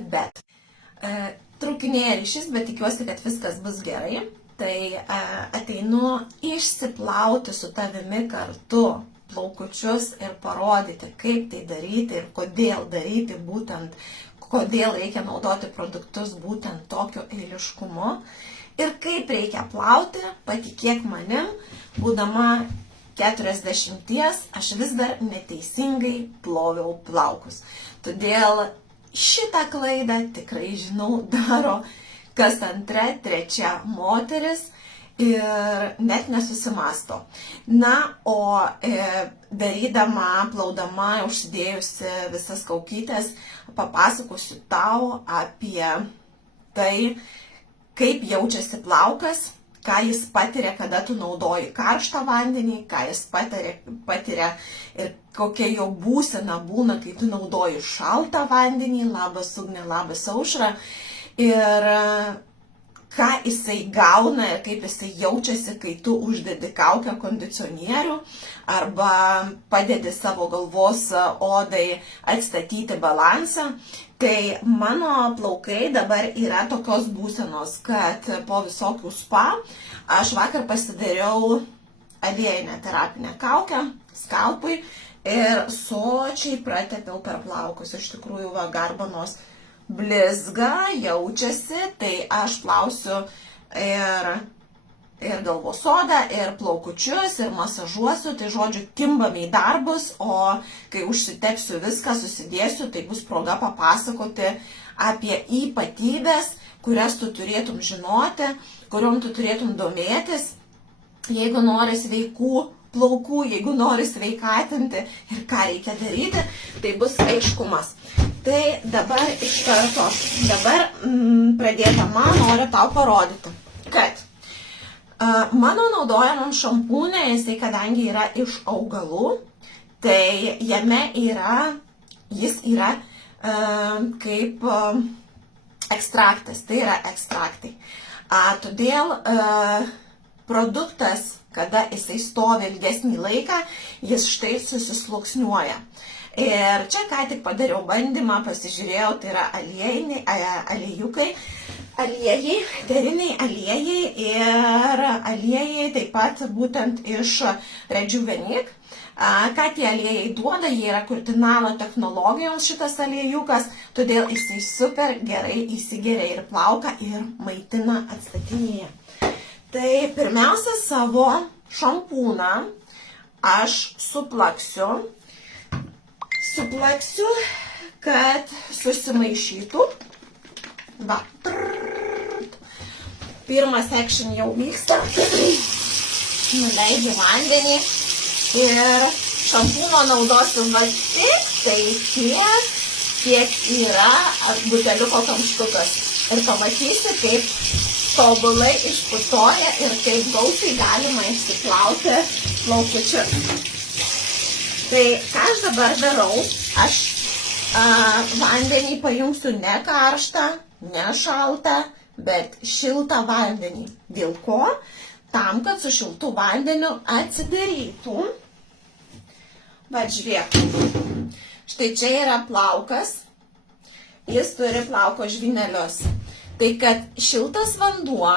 bet trūkinėja ryšys, bet tikiuosi, kad viskas bus gerai. Tai ateinu išsiplauti su tavimi kartu plaukučius ir parodyti, kaip tai daryti ir kodėl daryti būtent, kodėl reikia naudoti produktus būtent tokiu eiliškumu ir kaip reikia plauti, patikėk manim, būdama 40, aš vis dar neteisingai ploviau plaukus. Todėl šitą klaidą tikrai žinau daro kas antra, trečia moteris ir net nesusimasto. Na, o darydama, plaudama, užsidėjusi visas kaukytes, papasakosiu tau apie tai, kaip jaučiasi plaukas, ką jis patiria, kada tu naudoji karštą vandenį, ką jis patiria ir kokia jo būsena būna, kai tu naudoji šaltą vandenį, labas Ugne, labas Aušra, ir ką jisai gauna ir kaip jisai jaučiasi, kai tu uždedi kaukę kondicionierių arba padedi savo galvos odai atstatyti balansą. Tai mano plaukai dabar yra tokios būsenos, kad po visokių spa aš vakar pasidariau aliejinę terapinę kaukę skalpui ir sočiai pratepiau per plaukus. Iš tikrųjų, garbanos blizga, jaučiasi, tai aš plausiu ir galvos odą, ir plaukučius, ir masažuosiu, tai žodžiu, kimbame į darbus, o kai užsitepsiu viską, susidėsiu, tai bus proga papasakoti apie ypatybės, kurias tu turėtum žinoti, kuriuom tu turėtum domėtis, jeigu nori sveikų plaukų, jeigu nori sveikatinti ir ką reikia daryti, tai bus aiškumas. Tai dabar iš karto, pradėdama noriu tau parodyti, kad mano naudojamam šampūne, jisai kadangi yra iš augalų, tai jis yra kaip ekstraktas, tai yra ekstraktai. Todėl produktas, kada jisai stovi ilgesnį laiką, jis štai susisluoksniuoja. Ir čia ką tik padariau bandymą, pasižiūrėjau, tai yra aliejukai, aliejai, eteriniai aliejai ir aliejai taip pat būtent iš Rejuvenate. Ką tie aliejai duoda, jie yra kurtinano technologijos šitas aliejukas, todėl jisai super gerai įsigeria ir plauką ir maitina, atstatinėja. Tai pirmiausia, savo šampūną aš suplaksiu, kad susimaišytų. Va. Pirmas action jau vyksta. Nuleidžiu vandenį ir šampūno naudosiu va tik tai tiek, kiek yra buteliuko kamštukas. Ir pamatysi, kaip tobulai išputoja ir kaip gausiai galima išsiplauti plaukučius. Tai ką aš dabar darau, aš vandenį pajungsiu ne karštą, ne šaltą, bet šiltą vandenį. Dėl ko? Tam, kad su šiltu vandeniu atsidarytų. Va, žiūrėk. Štai čia yra plaukas. Jis turi plauko žvynelius. Tai, kad šiltas vanduo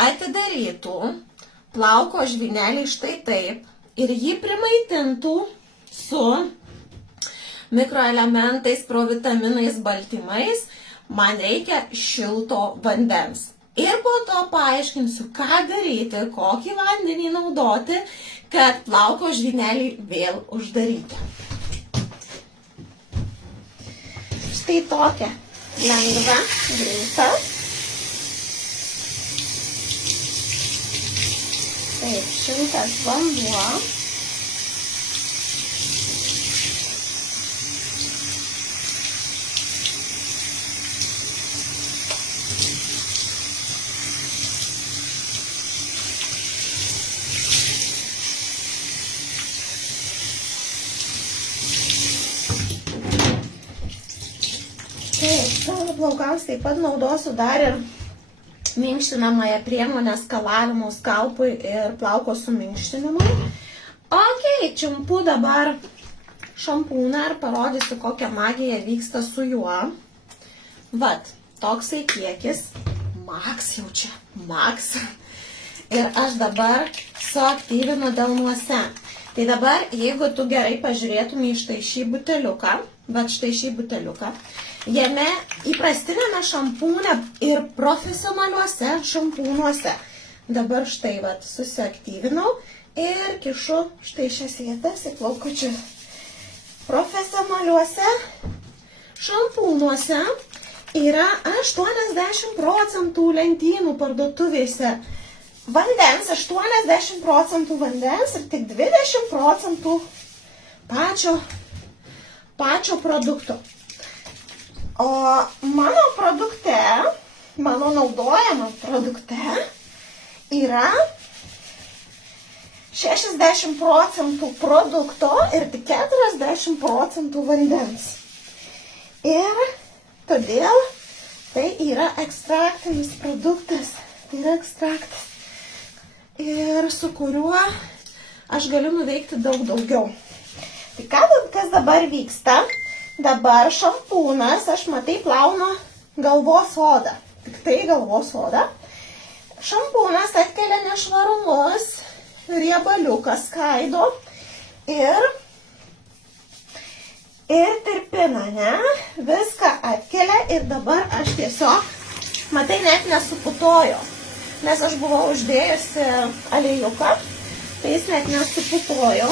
atidarytų plauko žvynelį štai taip ir jį primaitintų su mikroelementais, provitaminais, baltymais, man reikia šilto vandens. Ir po to paaiškinsiu, ką daryti, kokį vandenį naudoti, kad plauko žvynelį vėl uždaryti. Štai tokia lengva, greita. Taip, šiltas vanduo. Savo plaukams taip pat naudosiu dar ir minkštinamąją priemonę skalavimo skalpui ir plauko suminkštinimui. Ok, čiumpu dabar šampūną ir parodysiu, kokia magija vyksta su juo. Vat, toksai kiekis, maks jau čia, maks. Ir aš dabar suaktyvinu delnuose. Tai dabar, jeigu tu gerai pažiūrėtum į štai šį buteliuką, bet štai šį buteliuką, jame įprastinėme šampūne ir profesionaliuose šampūnuose. Dabar štai vat susiaktyvinau ir kišu štai šias vietas į plaukučius. Profesionaliuose šampūnuose yra 80% lentynų parduotuvėse. Vandens, 80% vandens ir tik 20% pačio produkto. O mano produkte, mano naudojama produkte yra 60% produkto ir tik 40% vandens. Ir todėl tai yra ekstraktinis produktas. Tai yra ekstraktas. Ir su kuriuo aš galiu nuveikti daug daugiau. Tai kas dabar vyksta? Dabar šampūnas, aš matai, plaunu galvos odą. Tik tai galvos odą. Šampūnas atkelia nešvarumus, riebaliuką skaido ir tirpina, ne? Viską atkelia ir dabar aš tiesiog, matai, net nesuputoju. Nes aš buvau uždėjusi aliejuką, tai jis net nesuputojo.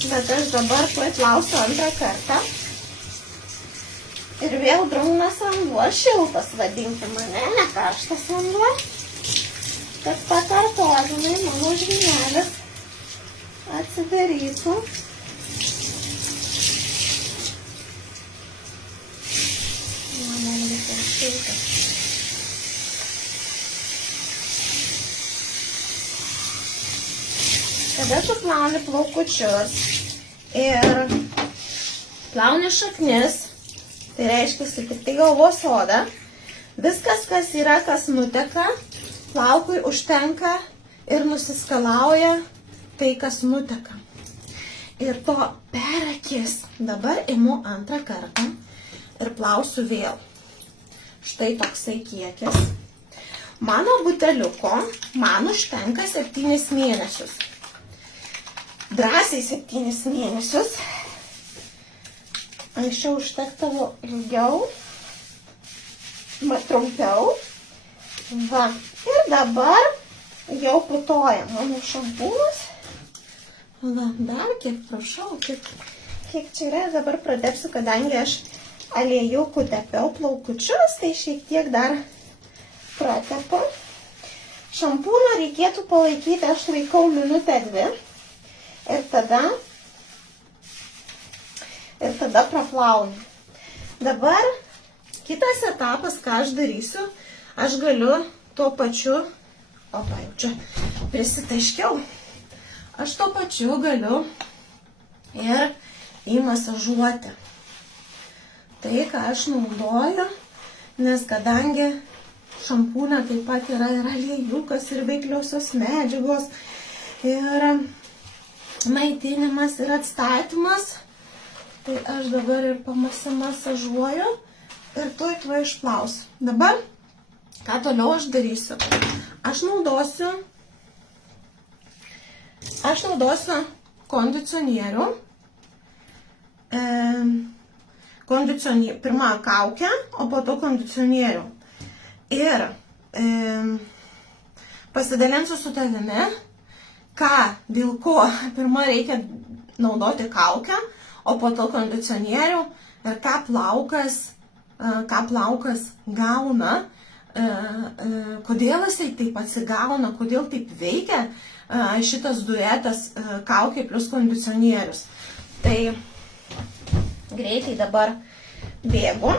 Bet aš dabar tuoj plausiu antrą kartą. Ir vėl drungnas vanduo, šiltas vadinkim mane, ne karštas vanduo. Kad pakartotinai mano žvynelis atsidarytų. Man visai šiltas. Kada tu plauni plaukučius ir plauni šaknis, tai reiškia tik tai galvos odą, viskas, kas yra, kas nuteka, plaukui užtenka ir nusiskalauja tai, kas nuteka. Ir to per akis. Dabar imu antrą kartą ir plausiu vėl. Štai toksai kiekis. Mano buteliuko man užtenka 7 mėnesius. Drąsiai 7 mėnesius. Anksčiau užtektavo ilgiau, trumpiau. Va. Ir dabar jau putoja mano šampūnas. Va, dar kiek, prašau, kiek čia yra. Dabar pradėsiu, kadangi aš aliejukų tepiau plaukučius, tai šiek tiek dar pratepu. Šampūną reikėtų palaikyti, aš laikau minutę 2. Ir tada praplaunu. Dabar kitas etapas, ką aš darysiu, aš galiu tuo pačiu, opa, jau čia prisitaškiau, aš tuo pačiu galiu ir įmasažuoti. Tai, ką aš naudoju, nes kadangi šampūne taip pat yra ir aliejukas, ir veikliosios medžiagos, ir maitinimas ir atstatymas, tai aš dabar ir pamasimasažuoju ir tuoj išplausiu. Dabar, ką toliau aš darysiu? Aš naudosiu kondicionierių. Pirmą kaukę, o po to kondicionierių. Ir pasidalinsiu su tavimi, dėl ko pirmą reikia naudoti kaukę, o po to kondicionierių ir ką plaukas gauna, kodėl jisai taip atsigauna, kodėl taip veikia šitas duetas kaukė plus kondicionierius. Tai greitai dabar bėgu,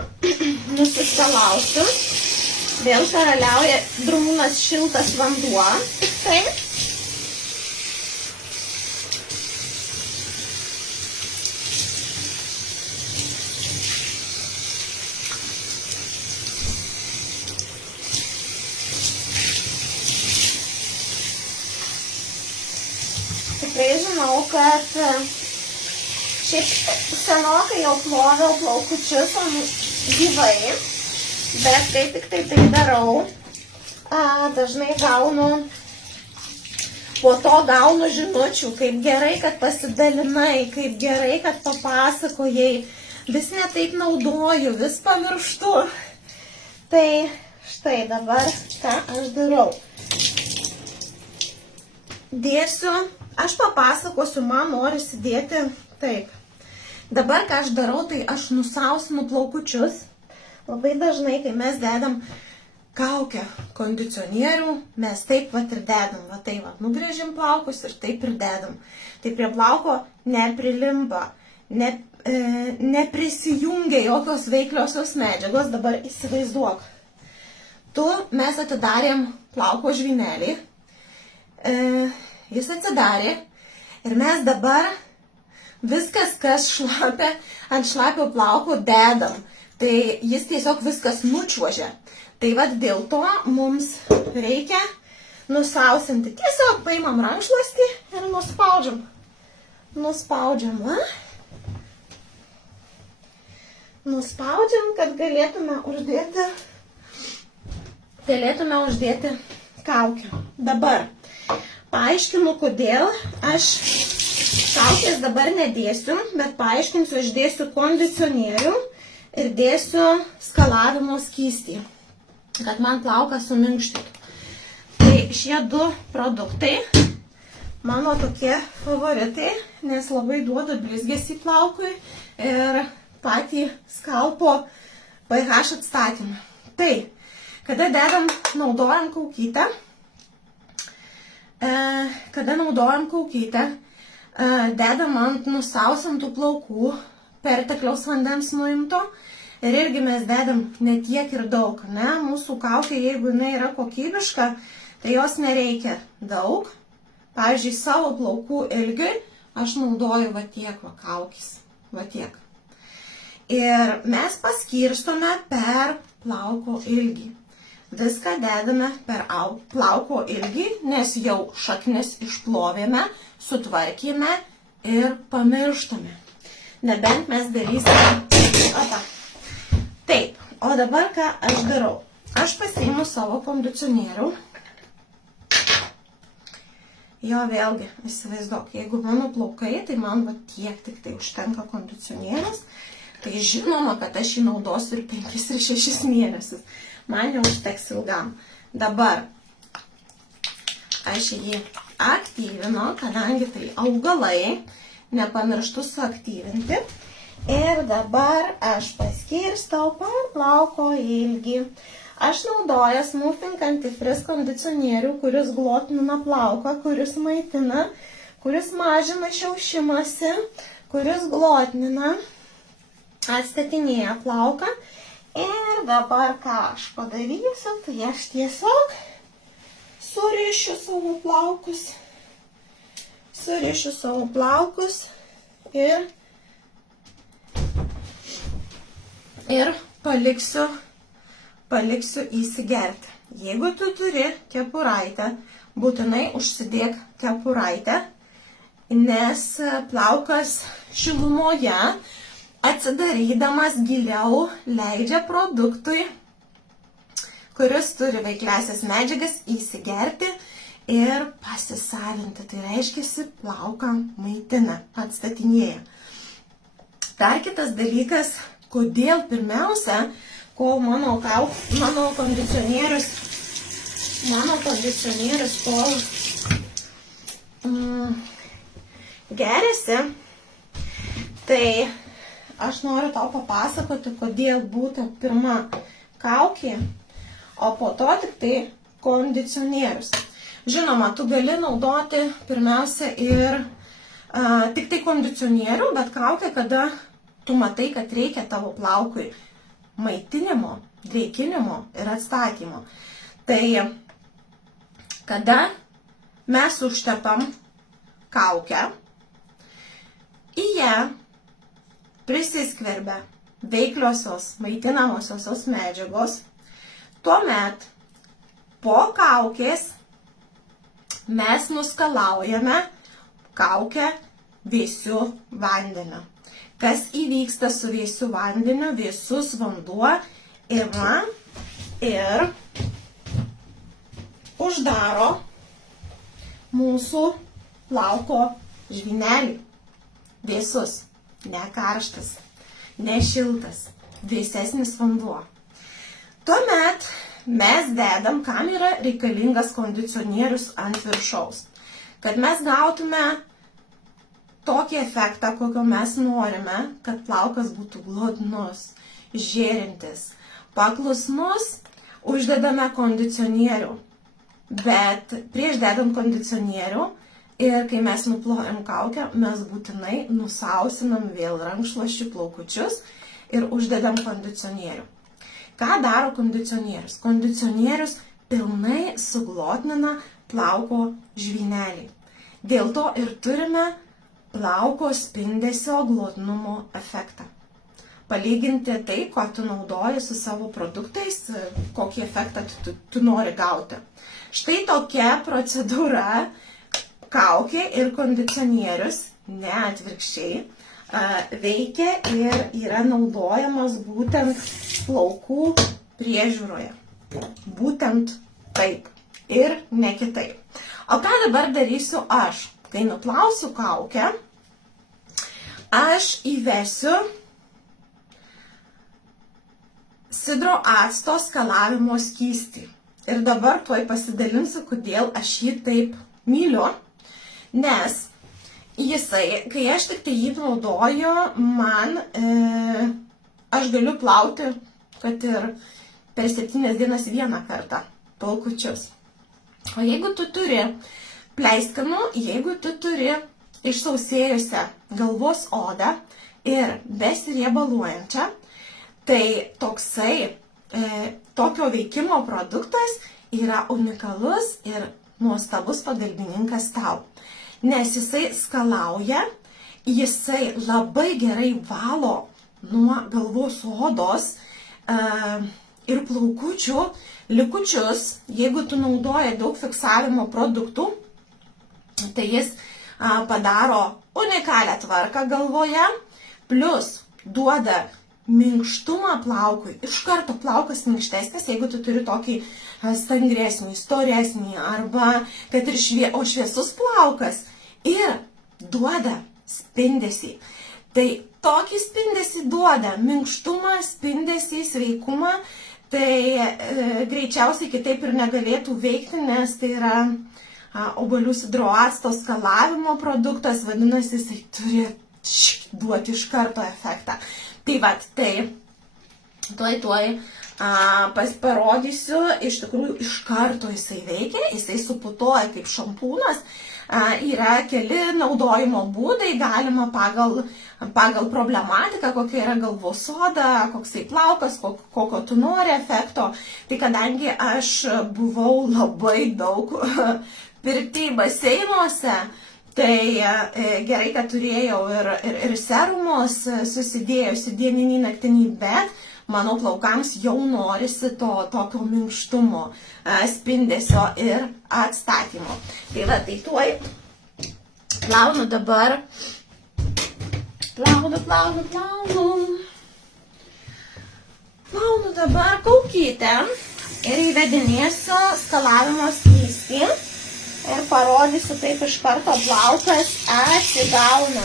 nusiskalausiu, vėl karaliauja drungnas šiltas vanduo, tik tai. Tikrai žinau, kad šiaip senokai jau ploviau plaukučius gyvai, bet kai tik tai darau, dažnai po to gaunu žinučių, kaip gerai, kad pasidalinai, kaip gerai, kad papasakojai, vis ne taip naudoju, vis pamirštu. Tai štai dabar, ką aš darau. Dėsiu, aš papasakosiu, man norisi dėti taip. Dabar, ką aš darau, tai aš nusausinu plaukučius. Labai dažnai, kai mes dedam kaukę kondicionierių, mes taip vat ir dedam, va tai va, nugrėžim plaukus ir taip ir dedam. Tai prie plauko neprilimpa, neprisijungia jokios veikliosios medžiagos. Dabar įsivaizduok. Mes atidarėm plauko žvynelį, jis atsidarė ir mes dabar viskas, kas šlapia, ant šlapio plauko dedam. Tai jis tiesiog viskas nučiuožia. Tai vat dėl to mums reikia nusausinti. Tiesiog paimam rankšluostį ir nuspaudžiam. Nuspaudžiam, va. Nuspaudžiam, kad galėtume uždėti kaukę. Dabar paaiškinu, kodėl aš kaukės dabar nedėsiu, bet paaiškinsiu, aš dėsiu kondicionierių ir dėsiu skalavimo skystį, kad man plaukas suminkštytų. Tai šie du produktai mano tokie favoritai, nes labai duoda blizgesį plaukui ir patį skalpo pH atstatymą. Tai, kada naudojam kaukytę, dedam ant nusausintų plaukų pertekliaus vandens nuimto. Ir irgi mes dedam ne tiek ir daug, ne? Mūsų kaukė, jeigu jinai yra kokybiška, tai jos nereikia daug. Pavyzdžiui, savo plaukų ilgiui aš naudoju va tiek va kaukės, va tiek. Ir mes paskirstome per plauko ilgį. Viską dedame per plauko ilgį, nes jau šaknis išplovėme, sutvarkėme ir pamirštame. Nebent mes darysime... Taip, o dabar ką aš darau? Aš pasiimu savo kondicionierių. Jo vėlgi, įsivaizduok, jeigu mano plaukai, tai man va tiek tik tai užtenka kondicionierius, tai žinoma, kad aš jį naudosiu ir 5 ir 6 mėnesius. Man jau užteks ilgam. Dabar aš jį aktyvinu, kadangi tai augalai, nepamirštu suaktyvinti. Ir dabar aš paskirstau per plauko ilgį. Aš naudoju Smoothing Antifrizz kondicionierių, kuris glotnina plauką, kuris maitina, kuris mažina šiaušimąsi, kuris glotnina, atstatinėja plauką. Ir dabar ką aš padarysiu, tai aš tiesiog surišiu savo plaukus ir paliksiu įsigerti. Jeigu tu turi kepuraitę, būtinai užsidėk kepuraitę, nes plaukas šilumoje atsidarydamas giliau leidžia produktui, kuris turi veikliąsias medžiagas, įsigerti ir pasisavinti. Tai reiškia, plauką maitina, atstatinėja. Dar kitas dalykas, kodėl pirmiausia, kol mano kondicionierius kol geriasi, tai aš noriu tau papasakoti, kodėl būtent pirma kaukė, o po to tik tai kondicionierius. Žinoma, tu gali naudoti pirmiausia ir tik tai kondicionierių, bet kaukę, kada tu matai, kad reikia tavo plaukui maitinimo, drėkinimo ir atstatymo. Tai kada mes užtepam kaukę, į ją prisiskverbia veikliosios maitinamosios medžiagos, tuomet po kaukės mes nuskalaujame kaukę vėsiu vandeniu. kas įvyksta su vėsiu vandeniu, vėsus vanduo ima ir uždaro mūsų plauko žvynelį. Vėsus, ne karštas, ne šiltas, vėsesnis vanduo. Tuomet mes dedam, kam yra reikalingas kondicionierius ant viršaus. Kad mes gautume tokį efektą, kokio mes norime, kad plaukas būtų glotnus, žėrintis, paklusnus, uždedame kondicionierių. Bet prieš dedant kondicionierių ir kai mes nuplojam kaukę, mes būtinai nusausinam vėl rankšluosčių plaukučius ir uždedam kondicionierių. Ką daro kondicionierius? Kondicionierius pilnai suglotnina plauko žvynelį. Dėl to ir turime plauko spindesio glotnumo efektą. Palyginti tai, ko tu naudoji su savo produktais, kokį efektą tu nori gauti. Štai tokia procedūra kaukė ir kondicionierius, ne atvirkščiai, veikia ir yra naudojamas būtent plaukų priežiūroje. Būtent taip ir ne kitaip. O ką dabar darysiu aš? Kai nuplausiu kaukę, aš įvesiu sidro acto skalavimo skystį. Ir dabar tuoj pasidalinsiu, kodėl aš jį taip myliu. Nes jisai, kai aš tik tai jį naudoju, aš galiu plauti, kad ir per 7 dienas vieną kartą plaukučius. O jeigu tu turi pleiskanų, jeigu tu turi išsausėjusią galvos odą ir besiriebaluojančią, tai tokio veikimo produktas yra unikalus ir nuostabus pagalbininkas tau. Nes jisai skalauja, jisai labai gerai valo nuo galvos odos ir plaukučių likučius. Jeigu tu naudoji daug fiksavimo produktų, tai jis padaro unikalią tvarką galvoje, plus duoda minkštumą plaukui. Iš karto plaukas minkštesnis, jeigu tu turi tokį stangresnį, storesnį arba kad ir šviesus plaukas ir duoda spindesį. Tai tokį spindesį duoda minkštumą, spindesį, sveikumą, tai greičiausiai kitaip ir negalėtų veikti, nes tai yra obuolių sidro acto skalavimo produktas, vadinasi, jisai turi duoti iš karto efektą. Tai vat, tuoj parodysiu, iš tikrųjų iš karto jisai veikia, jisai suputoja kaip šampūnas, yra keli naudojimo būdai, galima pagal problematiką, kokia yra galvos oda, koksai plaukas, kokio tu nori efekto. Tai kadangi aš buvau labai daug pirty baseinuose, tai gerai, kad turėjau ir serumus susidėjusi dieninį, naktinį, bet mano plaukams jau norisi tokio minkštumo, spindesio ir atstatymo. Tai va, tai tuoj plaunu dabar, plaunu dabar kaukytę ir įvedinėsiu skalavimo skystį. Ir parodysiu, taip iš karto plaukas atsigauna.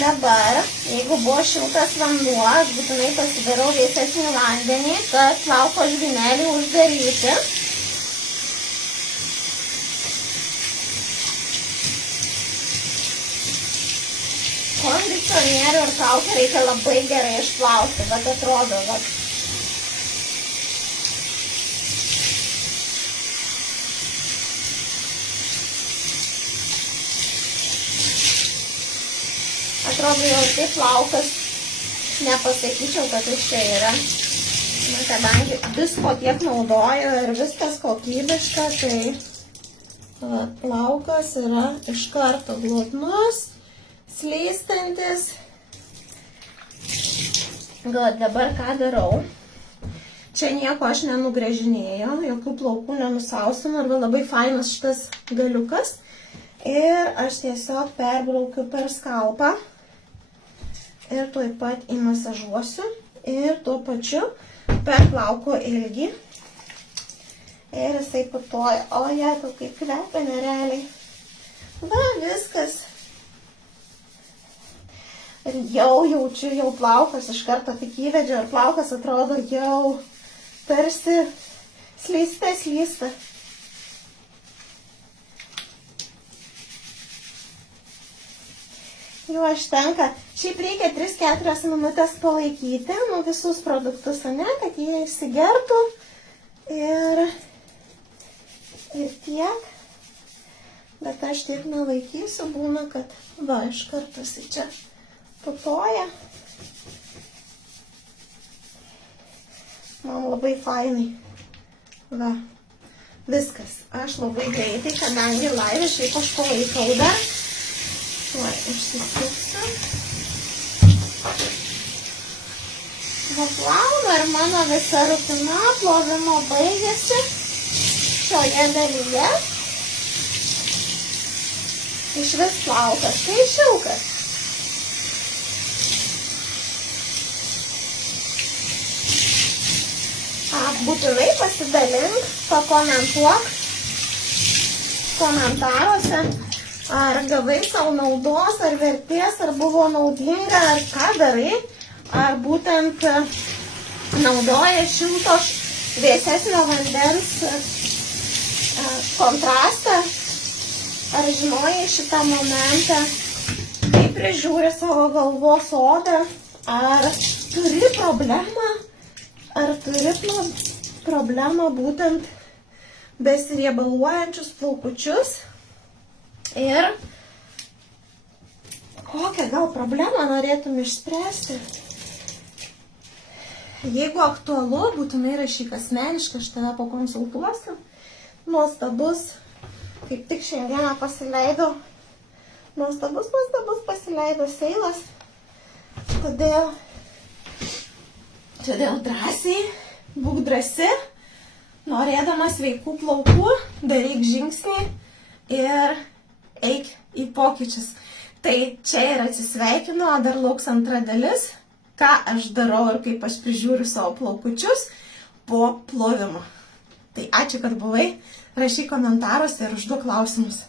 Dabar, jeigu buvo šiltas vanduo, aš būtinai pasidarau vėsesnį vandenį, kad plauko žvynelį uždaryti. Kondicionierių ir kaukę reikia labai gerai išplauti, bet atrodo, kad atrodo jau taip plaukas, nepasakyčiau, kad iš čia yra. Kadangi visko tiek naudoju ir viskas kokybiška, tai plaukas yra iš karto glotnus, slystantis. Dabar ką darau? Čia nieko aš nenugręžinėjau, jokių plaukų nenusausinu, arba labai fainas šitas galiukas. Ir aš tiesiog perbraukiu per skalpą ir tuoj pat įmasažuosiu ir tuo pačiu per plauko ilgį. Ir jisai putoja. O jetau, kaip kvepia nerealiai. Va, viskas. Ir jau jaučiu, jau plaukas iš karto tik įvedžiu ir plaukas atrodo jau tarsi slysta. Jau užtenka. Šiaip reikia 3-4 minutės palaikyti visus produktus, ne, kad jie įsigertų ir tiek. Bet aš tiek nelaikysiu, būna, kad va, iš karto jisai čia putoja. Man labai fainai. Va, viskas. Aš labai greitai, kadangi laivė šiaip aš palaikau dar. Tuo išsisuksiu. Va, plaunu ir mano visa rutina plovimo baigėsi šioje dalyje. Iš vis plaukas, tai šilkas. Būtinai pasidalink, pakomentuok komentaruose, ar gavai savo naudos, ar vertės, ar buvo naudinga, ar ką darai, ar būtent naudoja šilto vėsesnio vandens kontrastą, ar žinojai šitą momentą, kaip prižiūri savo galvos odą, ar turi problemą būtent besiriebaluojančius plaukučius ir kokią gal problemą norėtum išspręsti. Jeigu aktualu, būtinai rašyk asmeniškai, aš tave pakonsultuosiu. Nuostabus, kaip tik šiandieną pasileidau, nuostabus pasileido seilas, todėl drąsiai, būk drąsi, norėdamas sveikų plaukų, daryk žingsnį ir eik į pokyčius. Tai čia ir atsisveikinu, o dar lauks antra dalis, ką aš darau ir kaip aš prižiūriu savo plaukučius po plovimo. Tai ačiū, kad buvai, rašyk komentaruose ir užduok klausimus.